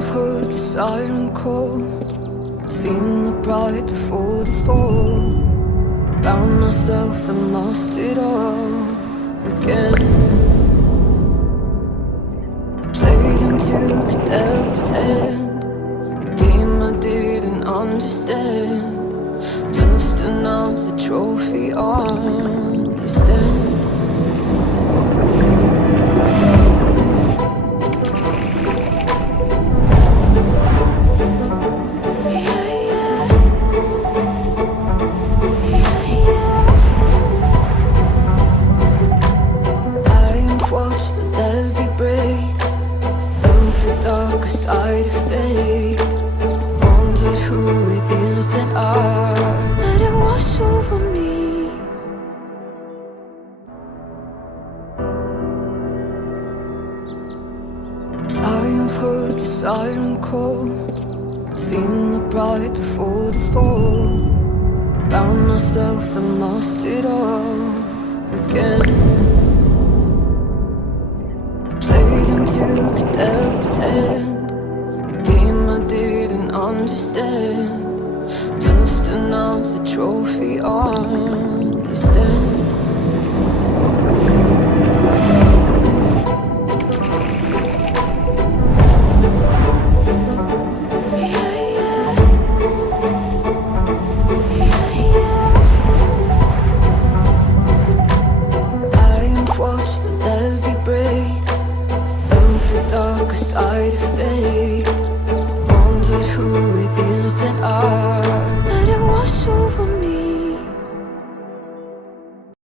have heard the siren call, seen the bride before the fall. Found myself and lost it all again. Played into the devil's hand, a game I didn't understand. Just another trophy on your stand. Side of fate, wondered who it is that I let it wash over me. I have heard the siren call, seen the bride before the fall. Found myself and lost it all again. Played into the devil's hand, game I didn't understand. Just another trophy on your stand.